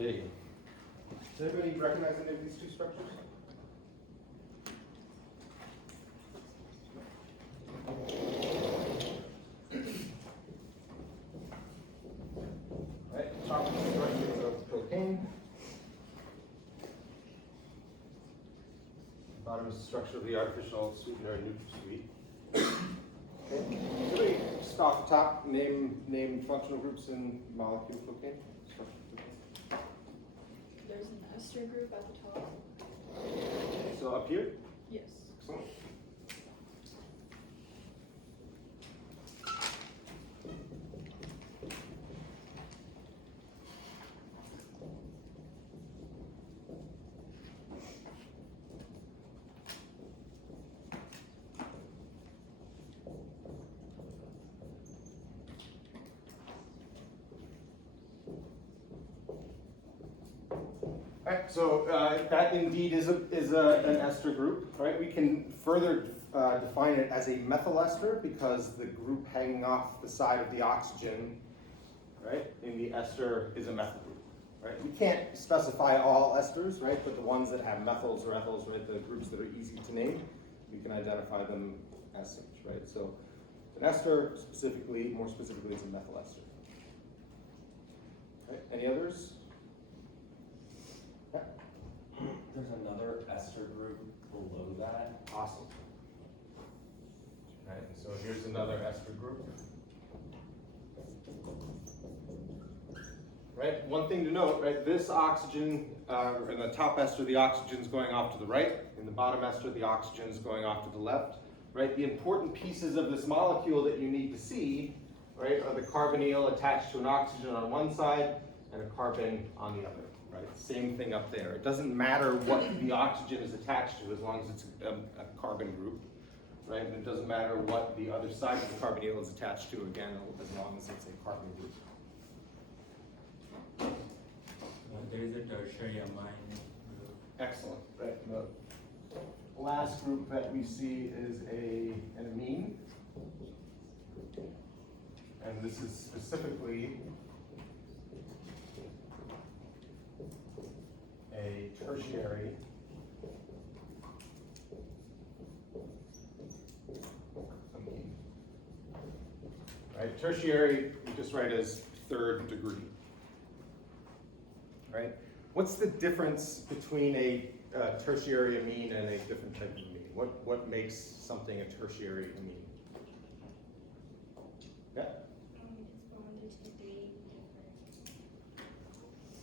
Okay. Does anybody recognize any of these two structures? Right, top of the structure of propane. Bottom is the structure of the artificial sweetener NutraSweet. Okay. Somebody just off the top name functional groups in molecule propane. There's an ester group at the top. So up here. Yes. Excellent. Right, so that indeed is an ester group, right? We can further define it as a methyl ester because the group hanging off the side of the oxygen, right, in the ester is a methyl group, right? We can't specify all esters, right, but the ones that have methyls or ethyls, right, the groups that are easy to name, we can identify them as such, right? So an ester specifically, more specifically, is a methyl ester. Okay, any others? There's another ester group below that. Awesome. Right, and so here's another ester group. Right, one thing to note, right, this oxygen, in the top ester, the oxygen is going off to the right. In the bottom ester, the oxygen is going off to the left. Right, the important pieces of this molecule that you need to see, right, are the carbonyl attached to an oxygen on one side and a carbon on the other. Right, same thing up there. It doesn't matter what the oxygen is attached to as long as it's a carbon group, right? And it doesn't matter what the other side of the carbonyl is attached to, again, as long as it's a carbon group. There is a tertiary amine group. Excellent. Right. The last group that we see is an amine, and this is specifically a tertiary amine. Right, tertiary we just write as third degree. Right? What's the difference between a tertiary amine and a different type of amine? What makes something a tertiary amine? Yeah. It's bonded to the different.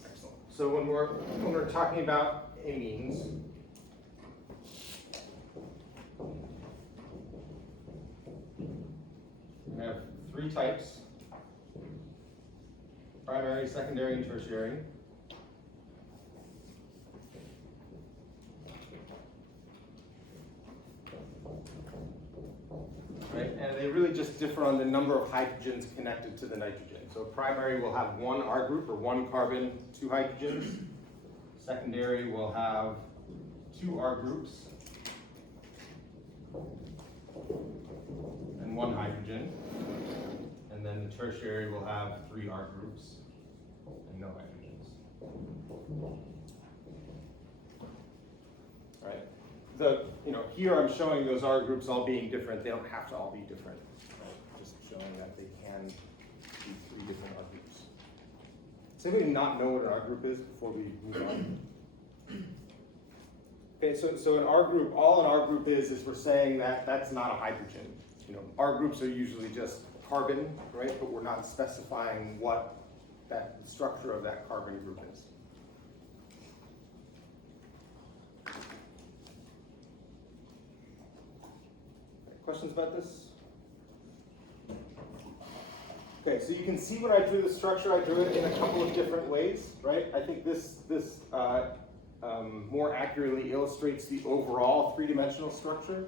Excellent. So when we're talking about amines, we have three types: primary, secondary, and tertiary. Right? And they really just differ on the number of hydrogens connected to the nitrogen. So primary will have one R group, or one carbon, two hydrogens. Secondary will have two R groups and one hydrogen. And then the tertiary will have three R groups and no hydrogens. Right? Here I'm showing those R groups all being different. They don't have to all be different. Right? Just showing that they can be three different R groups. Does anybody not know what an R group is before we move on? Okay, so an R group, all an R group is we're saying that that's not a hydrogen. R groups are usually just carbon, right? But we're not specifying what that structure of that carbon group is. Questions about this? Okay, so you can see when I drew the structure, I drew it in a couple of different ways, right? I think this more accurately illustrates the overall three-dimensional structure,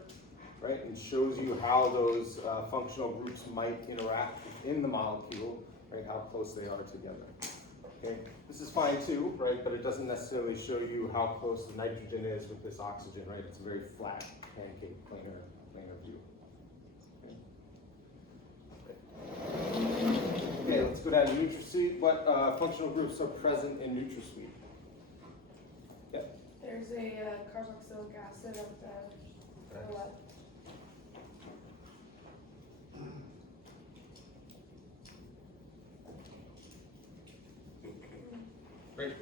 right? And shows you how those functional groups might interact in the molecule, right? How close they are together. Okay, this is fine too, right? But it doesn't necessarily show you how close the nitrogen is with this oxygen, right? It's a very flat pancake planar view. Okay, let's go go down to NutraSweet. What functional groups are present in NutraSweet? There's a carboxylic acid at the left. Great.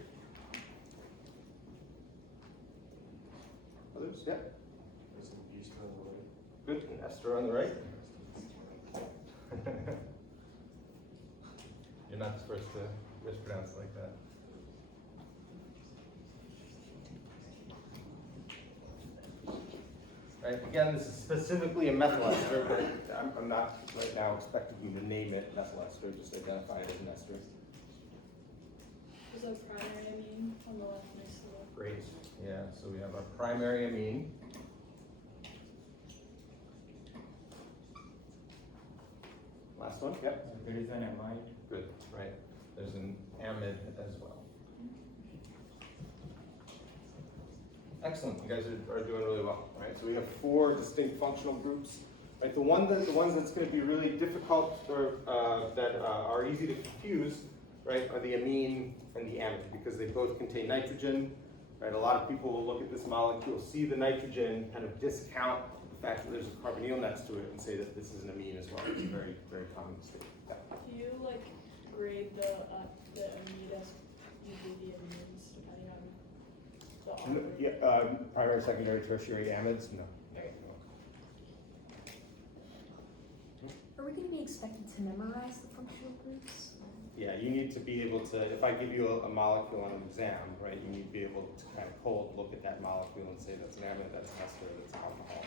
Others? Yeah. There's an ester on the way. Good. And ester on the right. You're not the first to mispronounce it like that. Right, again, this is specifically a methyl ester, but I'm not right now expecting you to name it methyl ester, just identify it as an ester. There's a primary amine on the left next to the. Great, yeah, so we have our primary amine. Last one, yep. There is an amide. Good, right. There's an amide as well. Excellent, you guys are doing really well, right? So we have 4 distinct functional groups, right? The ones that's going to be really difficult or that are easy to confuse, right, are the amine and the amide because they both contain nitrogen, right? A lot of people will look at this molecule, see the nitrogen, kind of discount the fact that there's a carbonyl next to it and say that this is an amine as well. It's a very, very common mistake. Yeah. Do you like grade the amide as you do the amines depending on the author? Yeah, primary, secondary, tertiary amides? No. Are we going to be expected to memorize the functional groups? Yeah, you need to be able to, if I give you a molecule on an exam, right, you need to be able to kind of cold look at that molecule and say that's an amide, that's an ester, that's alcohol.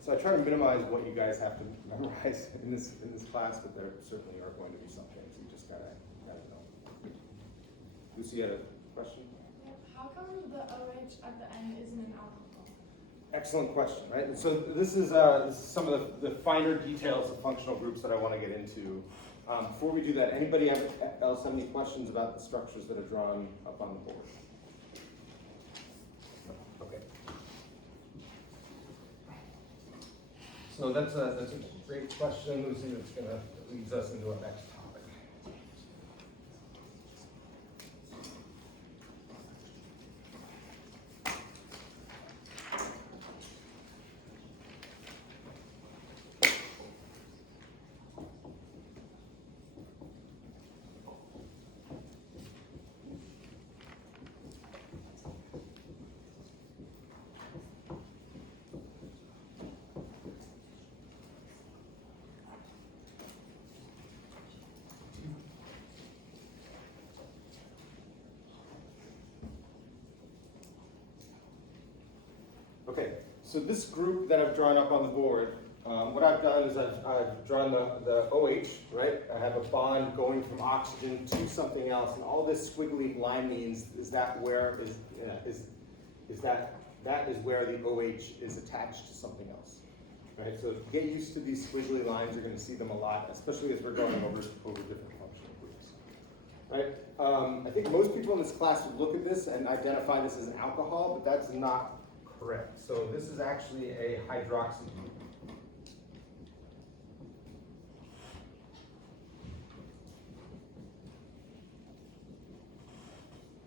So I try to minimize what you guys have to memorize in this class, but there certainly are going to be some things you just gotta know. Lucy had a question? How come the OH at the end isn't an alcohol? Excellent question, right? And so this is some of the finer details of functional groups that I want to get into. Before we do that, anybody else have any questions about the structures that are drawn up on the board? No? Okay. So that's a great question, Lucy. That's gonna leads us into our next topic. Okay, so this group that I've drawn up on the board, what I've done is I've drawn the OH, right? I have a bond going from oxygen to something else, and all this squiggly line means is that where that is where the OH is attached to something else, right? So get used to these squiggly lines. You're going to see them a lot, especially as we're going over different functional groups, right? I think most people in this class would look at this and identify this as an alcohol, but that's not correct. So this is actually a hydroxy group.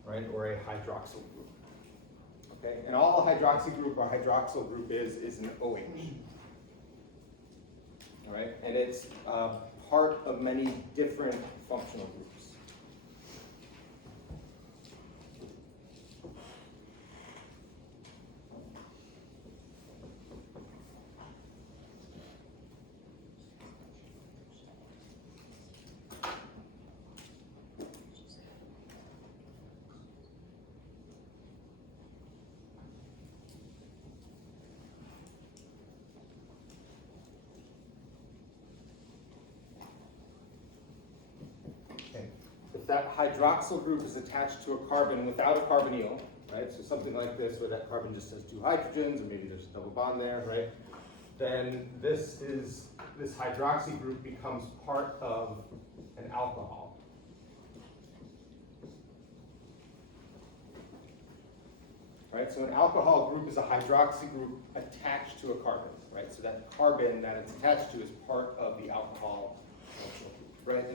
Right, or a hydroxyl group. Okay, and all a hydroxy group or hydroxyl group is an OH. All right, and it's part of many different functional groups. If that hydroxyl group is attached to a carbon without a carbonyl, right, so something like this where that carbon just has 2 hydrogens, or maybe there's a double bond there, right, then this hydroxy group becomes part of an alcohol. Right, so an alcohol group is a hydroxy group attached to a carbon, right, so that carbon that it's attached to is part of the alcohol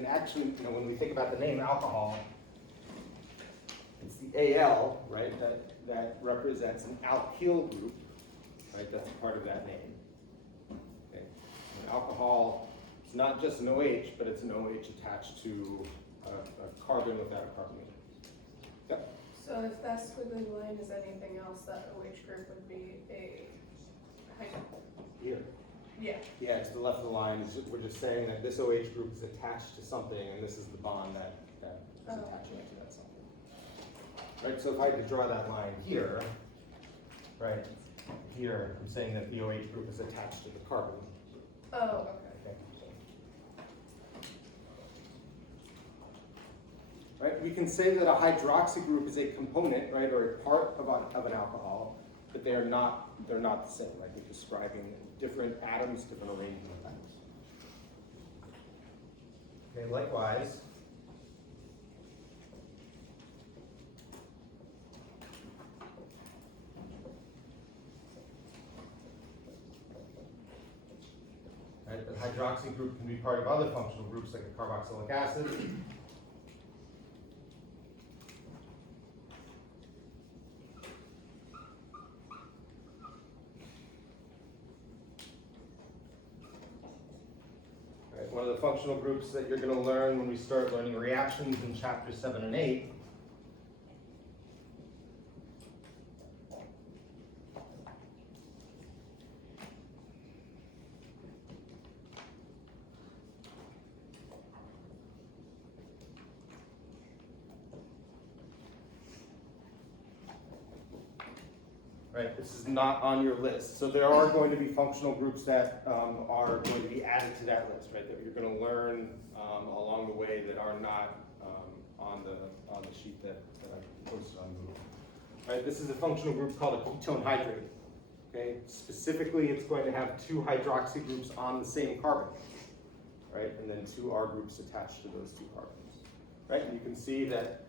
and actually, you know, when we think about the name alcohol, it's the Al, right, that represents an alkyl group, right, that's a part of that name. Okay. And alcohol is not just an OH, but it's an OH attached to a carbon without a carbon. Yep. So if that squiggly line is anything else, that OH group would be a Here. yeah. Yeah, to the left of the line, we're just saying that this OH group is attached to something, and this is the bond that is attaching it to that something. Right, so if I could draw that line here, right, here, I'm saying that the OH group is attached to the carbon. Oh, okay. Okay. Right, we can say that a hydroxy group is a component, right, or a part of an alcohol, but they're not the same, right? They're describing different atoms, different arrangement of atoms. Okay, likewise, right, the hydroxy group can be part of other functional groups like a carboxylic acid. One of the functional groups that you're going to learn when we start learning reactions in chapters 7 and 8 . Right, this is not on your list. So there are going to be functional groups that are going to be added to that list, right? That you're going to learn along the way that are not on the sheet that I posted on Moodle. Right, this is a functional group called a ketone hydrate. Okay, specifically, it's going to have 2 hydroxy groups on the same carbon, right, and then 2 R groups attached to those 2 carbons, right? And you can see that,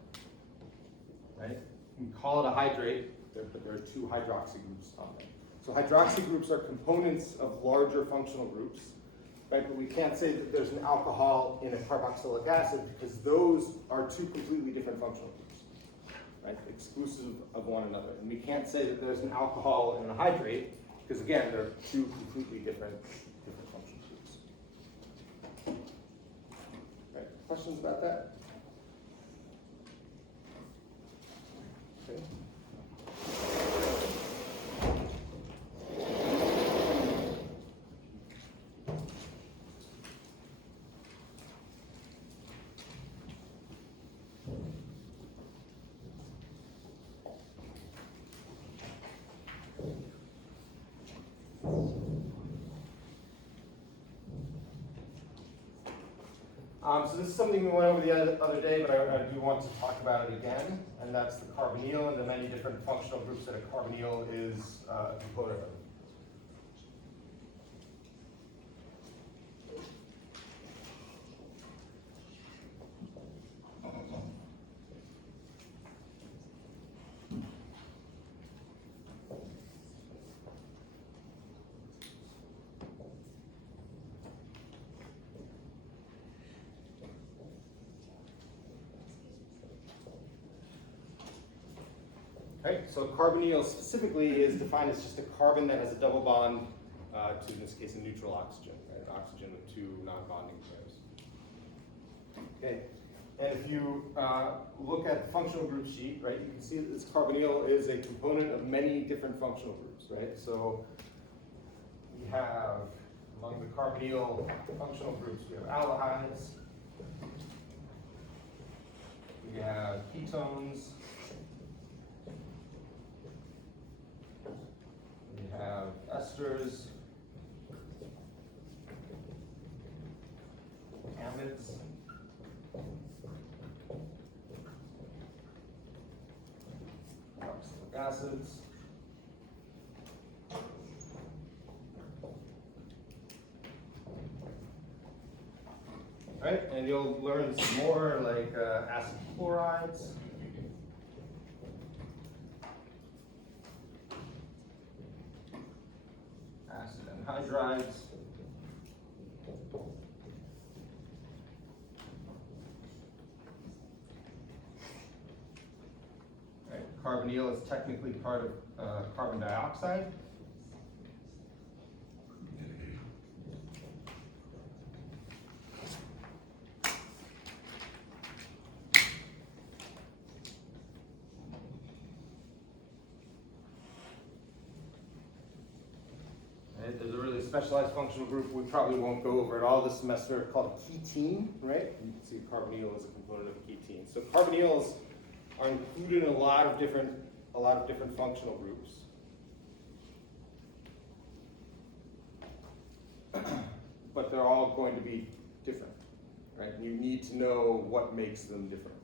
right? You can call it a hydrate. But there are 2 hydroxy groups on them. So hydroxy groups are components of larger functional groups, right? But we can't say that there's an alcohol in a carboxylic acid because those are 2 completely different functional groups, right? Exclusive of one another. And we can't say that there's an alcohol in a hydrate because again, they're 2 completely different functional groups. Right? Questions about that? Okay. So this is something we went over the other day, but I do want to talk about it again, and that's the carbonyl and the many different functional groups that a carbonyl is a component of. Right, so carbonyl specifically is defined as just a carbon that has a double bond to, in this case, a neutral oxygen, right? An oxygen with 2 non-bonding pairs. Okay, and if you look at the functional group sheet, right, you can see that this carbonyl is a component of many different functional groups, right? So we have, among the carbonyl functional groups, we have aldehydes, we have ketones, we have esters, amides, carboxylic acids, right? And you'll learn some more like acid chlorides. Acid anhydrides. carbonyl is technically part of carbon dioxide. Right, there's a really specialized functional group we probably won't go over it all this semester called ketene, right? You can see carbonyl is a component of ketene. So carbonyls are included in a lot of different functional groups. But they're all going to be different, right? You need to know what makes them different.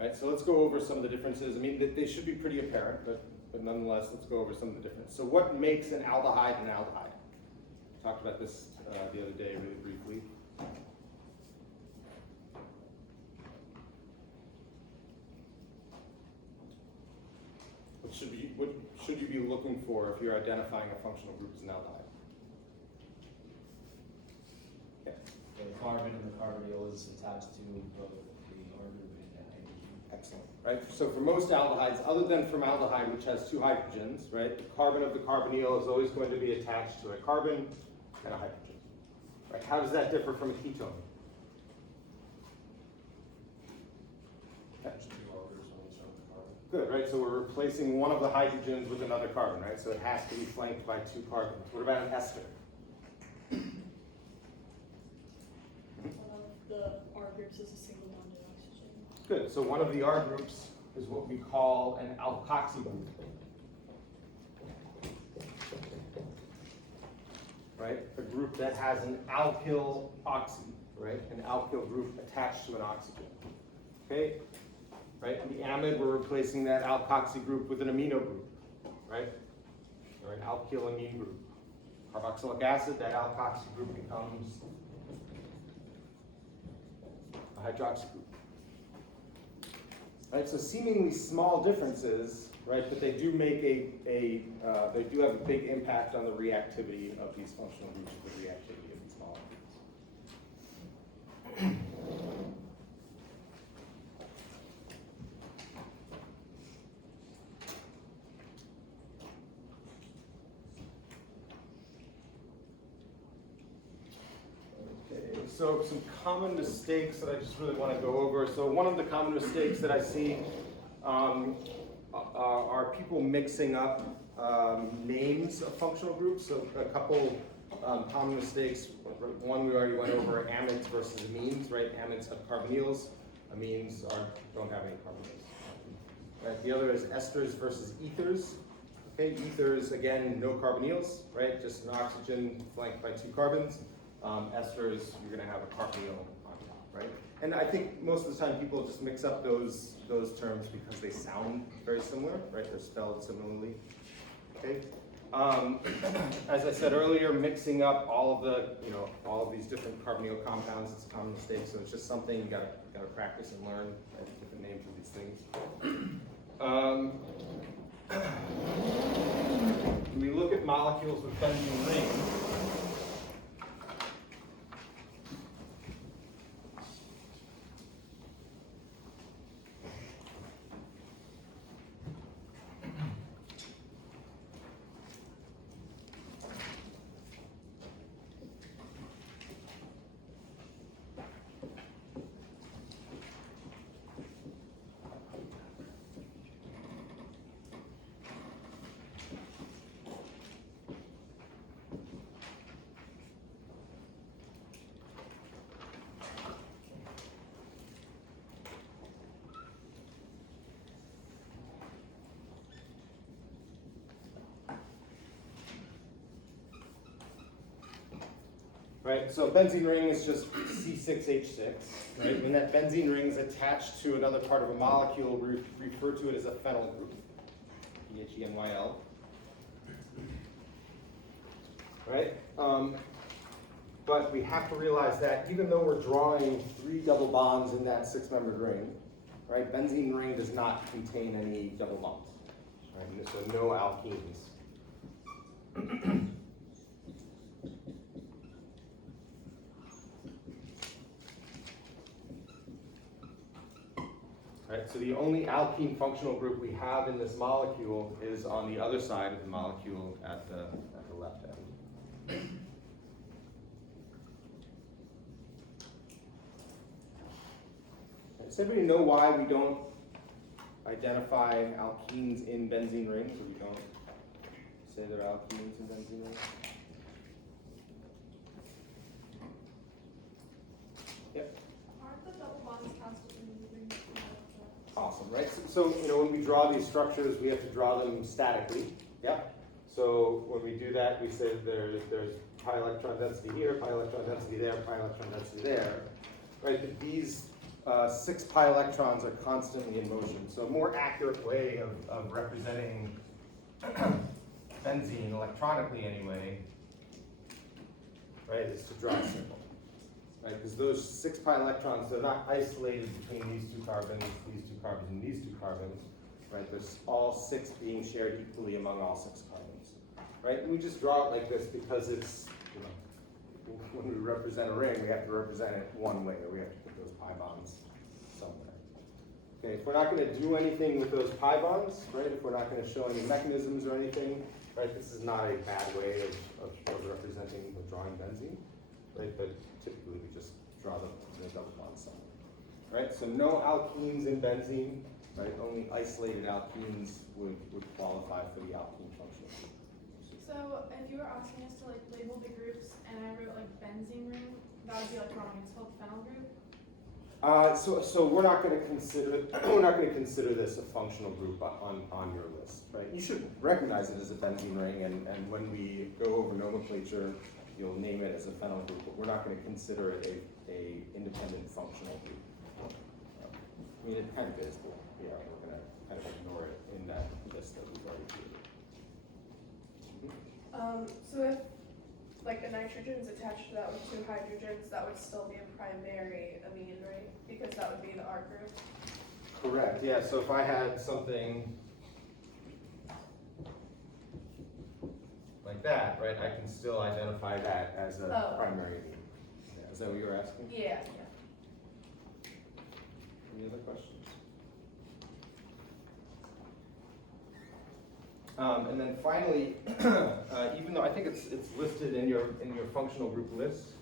Right, so let's go over some of the differences. I mean, they should be pretty apparent, but nonetheless, let's go over some of the differences. So what makes an aldehyde an aldehyde? Talked about this the other day really briefly. What should you be looking for if you're identifying a functional group as an aldehyde? Yeah. The carbon and the carbonyl is attached to both the R group and the hydrogen. Excellent. Right. So for most aldehydes, other than formaldehyde, which has 2 hydrogens, right, the carbon of the carbonyl is always going to be attached to a carbon and a hydrogen. Right. How does that differ from a ketone? There's 2 R groups on each of the carbon. Good, right? So we're replacing one of the hydrogens with another carbon, right? So it has to be flanked by 2 carbons. What about an ester? One of the R groups is a single bonded oxygen. Good. So one of the R groups is what we call an alkoxy group. Right? A group that has an alkyl oxy, right? An alkyl group attached to an oxygen. Okay? Right? In the amide, we're replacing that alkoxy group with an amino group, right? Or an alkylamine group. Carboxylic acid, that alkoxy group becomes a hydroxy group. Right, so seemingly small differences, right? But they do make they do have a big impact on the reactivity of these functional groups, the reactivity of these molecules. Okay, so some common mistakes that I just really want to go over. So one of the common mistakes that I see are people mixing up names of functional groups. So a couple common mistakes. One we already went over: amides versus amines. Right? Amides have carbonyls. Amines don't have any carbonyls. Right? The other is esters versus ethers. Okay, ethers again, no carbonyls. Right? Just an oxygen flanked by 2 carbons. Esters, you're going to have a carbonyl on top, right? And I think most of the time people just mix up those terms because they sound very similar, right? They're spelled similarly. Okay. As I said earlier, mixing up all of these different carbonyl compounds is a common mistake. So it's just something you gotta practice and learn, right? Different names of these things. When we look at molecules with benzene rings. Right, so a benzene ring is just C6H6, right? When that benzene ring is attached to another part of a molecule, we refer to it as a phenyl group, PHENYL. Right? But we have to realize that even though we're drawing 3 double bonds in that 6-membered ring, right? Benzene ring does not contain any double bonds, right? So no alkenes. Right, so the only alkene functional group we have in this molecule is on the other side of the molecule at the left end. Does anybody know why we don't identify alkenes in benzene rings, or we don't say they're alkenes in benzene rings? Yep. Aren't the double bonds constantly moving? Awesome, right? So, you know, when we draw these structures, we have to draw them statically. Yep. So when we do that, we say there's pi electron density here, pi electron density there, pi electron density there. Right? But these 6 pi electrons are constantly in motion. So a more accurate way of representing benzene electronically anyway, right, is to draw a symbol. Right, because those 6 pi electrons, they're not isolated between these 2 carbons, and these 2 carbons, right? There's all 6 being shared equally among all 6 carbons, right? And we just draw it like this because it's, you know, when we represent a ring, we have to represent it one way, or we have to put those pi bonds somewhere. Okay, if we're not going to do anything with those pi bonds, right? If we're not going to show any mechanisms or anything, right? This is not a bad way of representing or drawing benzene, right? But typically we just draw the double bond sign. Right? So no alkenes in benzene, right? Only isolated alkenes would qualify for the alkene function. So if you were asking us to like label the groups and I wrote like benzene ring, that would be like wrong. It's called phenyl group. So we're not going to consider this a functional group on your list, right? You should recognize it as a benzene ring, and when we go over nomenclature, you'll name it as a phenyl group, but we're not going to consider it a independent functional group. I mean, it kind of is, but yeah, we're going to kind of ignore it in that list that we've already created. So if like a nitrogen's attached to that with 2 hydrogens, that would still be a primary amine, right? Because that would be the R group. Correct, yeah, so if I had something like that, right, I can still identify that as a primary amine. Yeah, is that what you were asking? Yeah. Any other questions? And then finally, even though I think it's listed in your functional group list,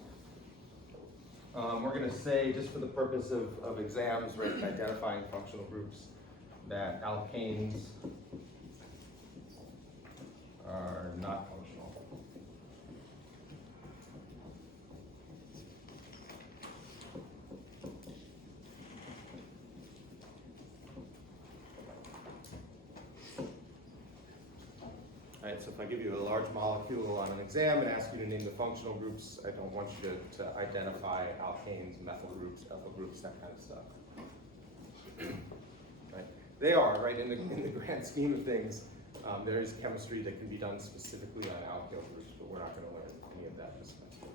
we're going to say, just for the purpose of exams, right, identifying functional groups, that alkanes are not functional. Right, so if I give you a large molecule on an exam and ask you to name the functional groups, I don't want you to identify alkanes, methyl groups, ethyl groups, that kind of stuff. Right? They are, right, in the grand scheme of things, there is chemistry that can be done specifically on alkyl groups, but we're not going to learn any of that this semester.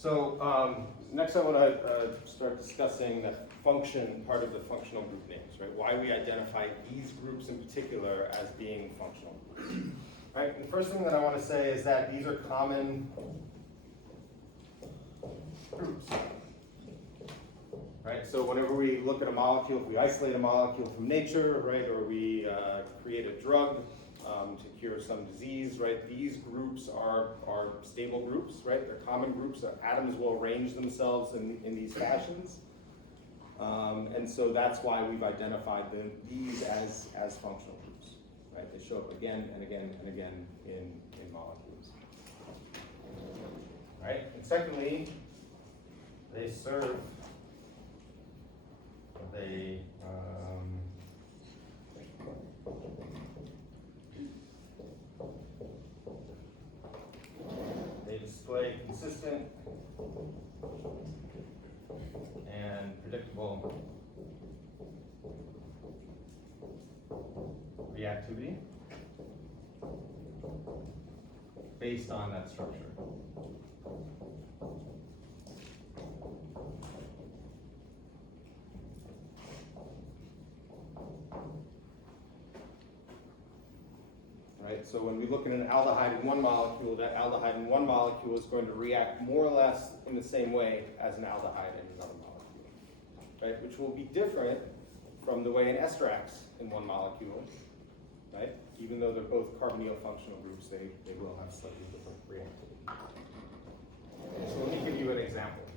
So next I want to start discussing the function part of the functional group names, right? Why we identify these groups in particular as being functional groups. Right? And the first thing that I want to say is that these are common groups. Right? So whenever we look at a molecule, if we isolate a molecule from nature, right, or we create a drug to cure some disease, right? These groups are stable groups, right? They're common groups. Atoms will arrange themselves in these fashions. And so that's why we've identified these as functional groups, right? They show up again and again and again in molecules. right? And secondly, they serve, they display consistent and predictable reactivity based on that structure. Right, so when we look at an aldehyde in one molecule, that aldehyde in one molecule is going to react more or less in the same way as an aldehyde in another molecule, right? Which will be different from the way an ester acts in one molecule, right? Even though they're both carbonyl functional groups, they will have slightly different reactivity. Okay, so let me give you an example here.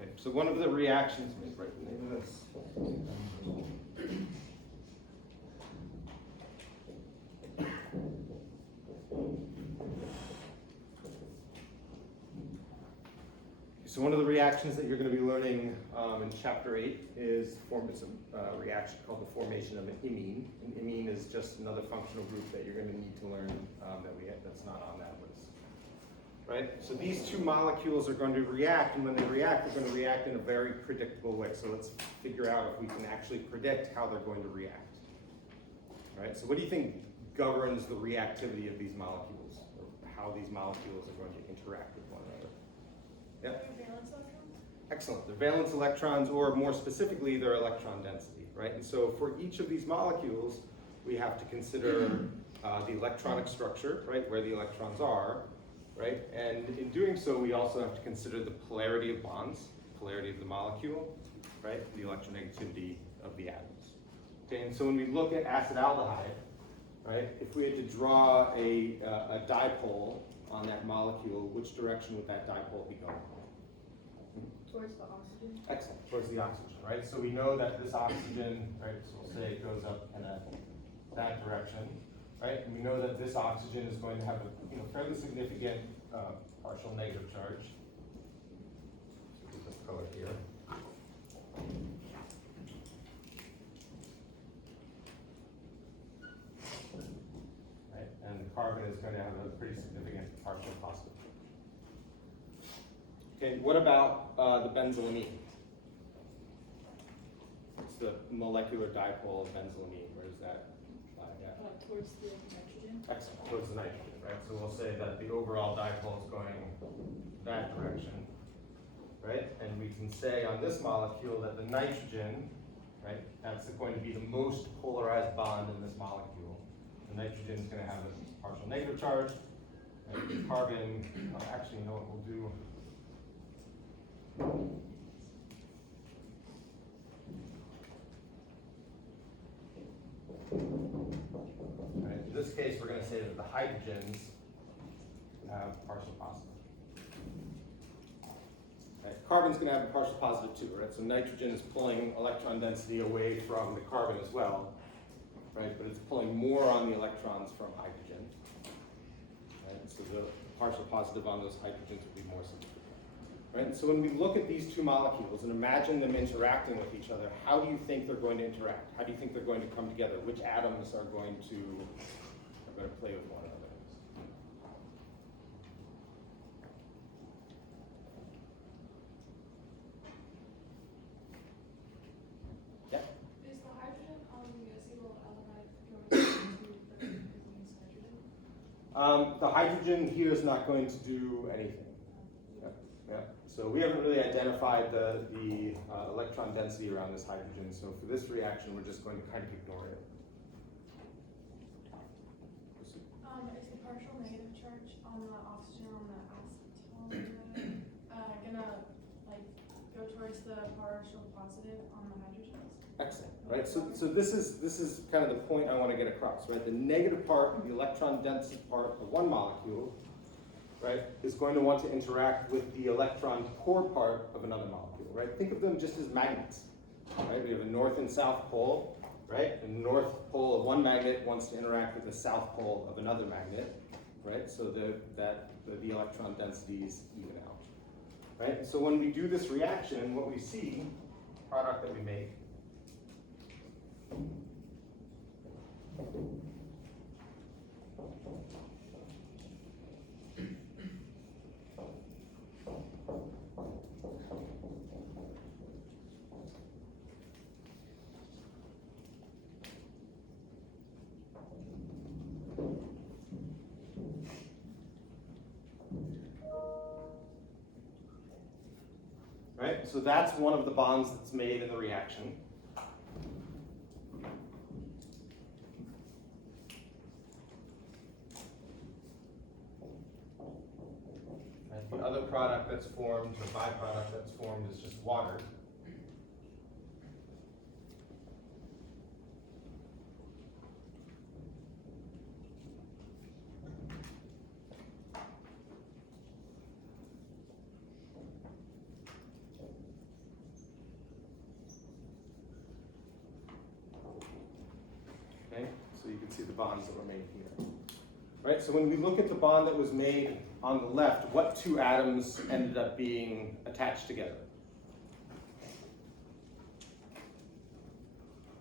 Okay, so one of the reactions, let me write the name of this. So one of the reactions that you're going to be learning in chapter 8 is a reaction called the formation of an imine. An imine is just another functional group that you're going to need to learn that's not on that list. Right? So these two molecules are going to react, and when they react, they're going to react in a very predictable way. So let's figure out if we can actually predict how they're going to react. Right? So what do you think governs the reactivity of these molecules, or how these molecules are going to interact with one another? Yep. Valence electrons? Excellent. Their valence electrons, or more specifically, their electron density, right? And so for each of these molecules, we have to consider the electronic structure, right, where the electrons are, right? And in doing so, we also have to consider the polarity of bonds, polarity of the molecule, right, the electronegativity of the atoms. Okay, and so when we look at acetaldehyde, right, if we had to draw a dipole on that molecule, which direction would that dipole be going? Towards the oxygen. Excellent, towards the oxygen, right? So we know that this oxygen, right, so we'll say it goes up in that direction, right? And we know that this oxygen is going to have a fairly significant partial negative charge. So get this color here. Right, and the carbon is going to have a pretty significant partial positive. Okay, what about the benzylamine? It's the molecular dipole of benzylamine. Where does that lie at? Towards the nitrogen. Excellent, towards the nitrogen, right? So we'll say that the overall dipole is going that direction, right? And we can say on this molecule that the nitrogen, right, that's going to be the most polarized bond in this molecule. The nitrogen is going to have a partial negative charge, and the carbon, actually, you know what we'll do? Right, in this case, we're going to say that the hydrogens have partial positive. Right, carbon's going to have a partial positive too, right? So nitrogen is pulling electron density away from the carbon as well, right? But it's pulling more on the electrons from hydrogen. Right? So the partial positive on those hydrogens would be more significant. Right? So when we look at these two molecules and imagine them interacting with each other, how do you think they're going to interact? How do you think they're going to come together? Which atoms are going to play with one another? Yeah? Is the hydrogen on the acetaldehyde going to produce nitrogen? The hydrogen here is not going to do anything. Yeah. Yeah, so we haven't really identified the electron density around this hydrogen, so for this reaction, we're just going to kind of ignore it. Is the partial negative charge on the oxygen on the acetone gonna like go towards the partial positive on the hydrogens? Excellent, right? So this is kind of the point I want to get across, right? The negative part, the electron dense part of one molecule, right, is going to want to interact with the electron poor part of another molecule, right? Think of them just as magnets, right? We have a north and south pole, right? And the north pole of one magnet wants to interact with the south pole of another magnet, right? So the electron densities even out, right? So when we do this reaction, what we see, product that we make, right? So that's one of the bonds that's made in the reaction. And the other product that's formed, the byproduct that's formed, is just water. Okay, so you can see the bonds that were made here. Right, so when we look at the bond that was made on the left, what two atoms ended up being attached together?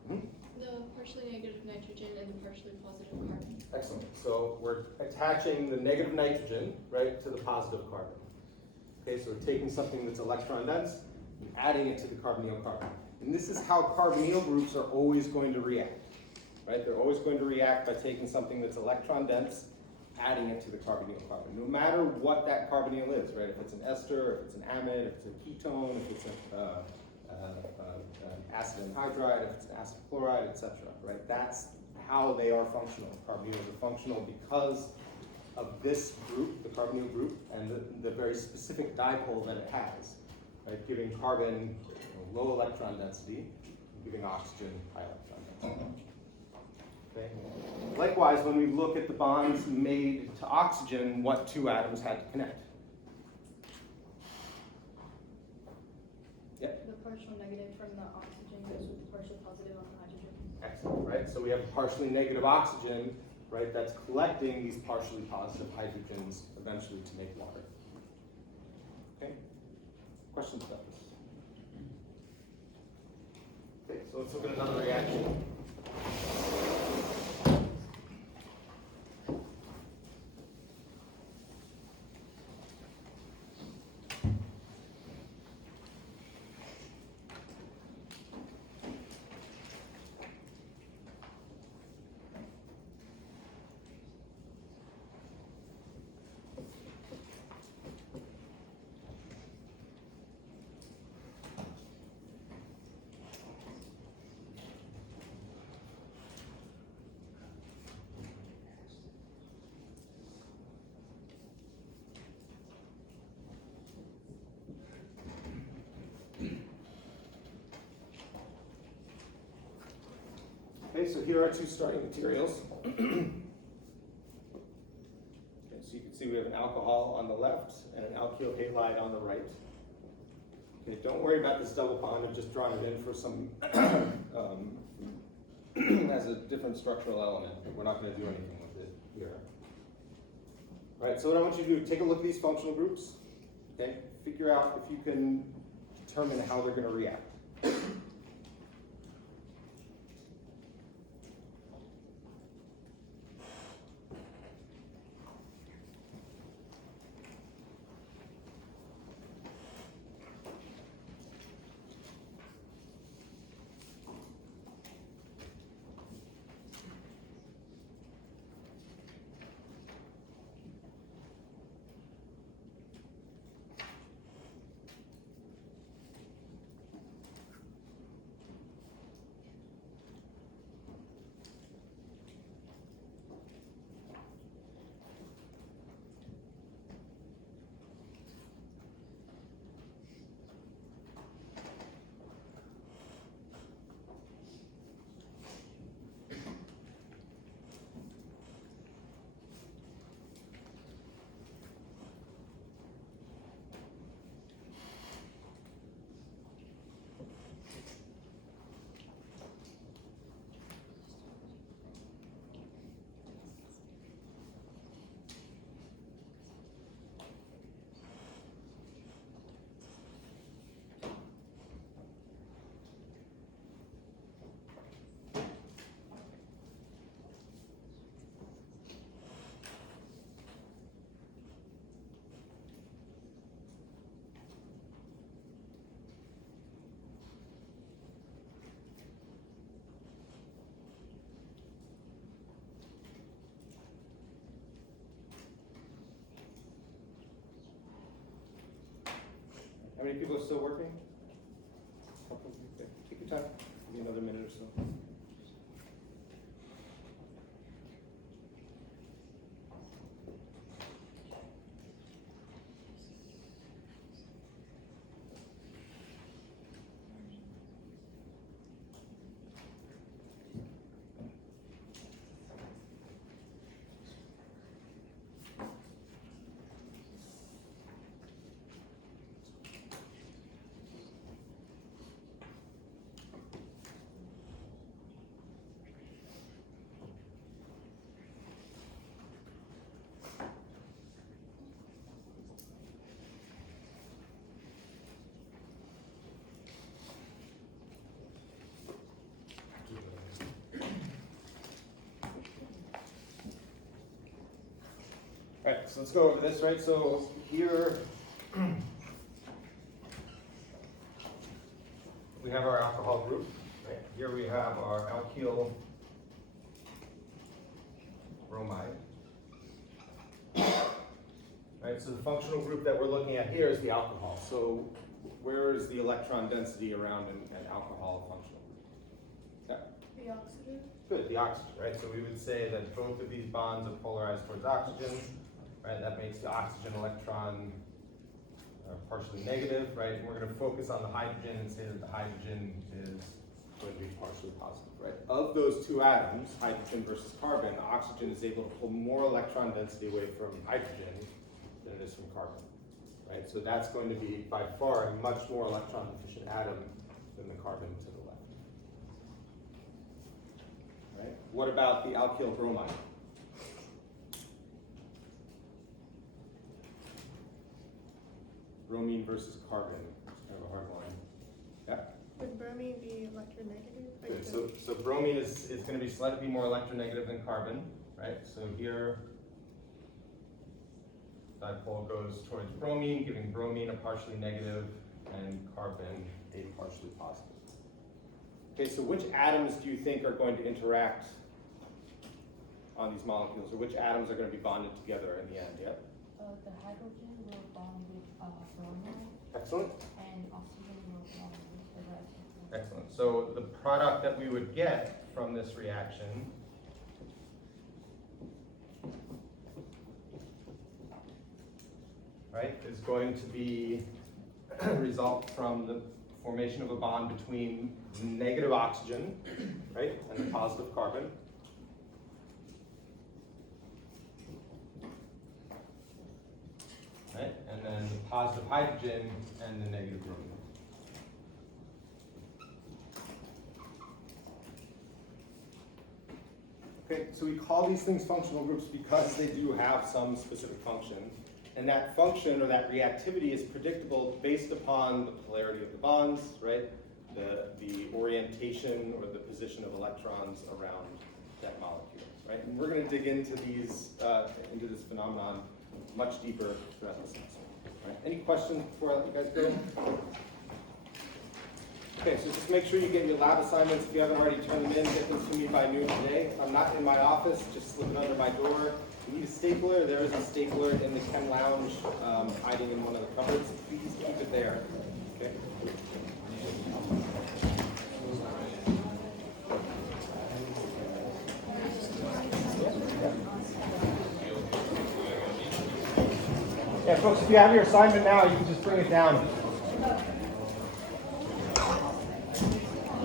The partially negative nitrogen and the partially positive carbon. Excellent. So we're attaching the negative nitrogen, right, to the positive carbon. Okay, so we're taking something that's electron dense and adding it to the carbonyl carbon. And this is how carbonyl groups are always going to react. Right? They're always going to react by taking something that's electron dense, adding it to the carbonyl carbon, no matter what that carbonyl is, right? If it's an ester, if it's an amide, if it's a ketone, if it's an acid anhydride, if it's an acid chloride, etc. Right? That's how they are functional. Carbonyls are functional because of this group, the carbonyl group, and the very specific dipole that it has, right? Giving carbon low electron density, giving oxygen high electron density. Okay. Likewise, when we look at the bonds made to oxygen, what two atoms had to connect? Yep. The partial negative from the oxygen goes with the partial positive on the hydrogen. Excellent, right? So we have a partially negative oxygen, right, that's collecting these partially positive hydrogens eventually to make water. Okay? Questions about this? Okay, so let's look at another reaction. Okay, so here are two starting materials. Okay, so you can see we have an alcohol on the left and an alkyl halide on the right. Okay, don't worry about this double bond. I've just drawn it in for some as a different structural element. We're not going to do anything with it here. All right, so what I want you to do, take a look at these functional groups. Okay, figure out if you can determine how they're going to react. How many people are still working? Couple, okay. Take your time, give me another minute or so. Alright, so let's go over this, right? So here we have our alcohol group, right? Here we have our alkyl bromide. Right, so the functional group that we're looking at here is the alcohol. So where is the electron density around an alcohol functional group? The oxygen? Good, the oxygen, right? So we would say that both of these bonds are polarized towards oxygen, right? That makes the oxygen electron partially negative, right? And we're going to focus on the hydrogen and say that the hydrogen is going to be partially positive, right? Of those two atoms, hydrogen versus carbon, the oxygen is able to pull more electron density away from hydrogen than it is from carbon, right? So that's going to be by far a much more electron efficient atom than the carbon to the left. Right? What about the alkyl bromide? Bromine versus carbon, it's kind of a hard line. Yeah? Would bromine be electronegative? Good. So bromine is going to be slightly more electronegative than carbon, right? So here, dipole goes towards bromine, giving bromine a partially negative and carbon a partially positive. Okay, so which atoms do you think are going to interact on these molecules, or which atoms are going to be bonded together in the end? Yeah. The hydrogen will bond with bromine, Excellent. and oxygen will bond with the rest. Excellent. So the product that we would get from this reaction right, is going to be result from the formation of a bond between the negative oxygen, right, and the positive carbon. Right, and then the positive hydrogen and the negative bromine. Okay, so we call these things functional groups because they do have some specific function. And that function or that reactivity is predictable based upon the polarity of the bonds, right? The orientation or the position of electrons around that molecule, right? And we're going to dig into these, into this phenomenon much deeper throughout the semester. Right? Any questions before I let you guys go? Okay, so just make sure you get your lab assignments. If you haven't already turned them in, get them to me by noon today. If I'm not in my office, just slip it under my door. If you need a stapler, there is a stapler in the chem lounge hiding in one of the cupboards. Please keep it there. Okay? Yeah, folks, if you have your assignment now, you can just bring it down.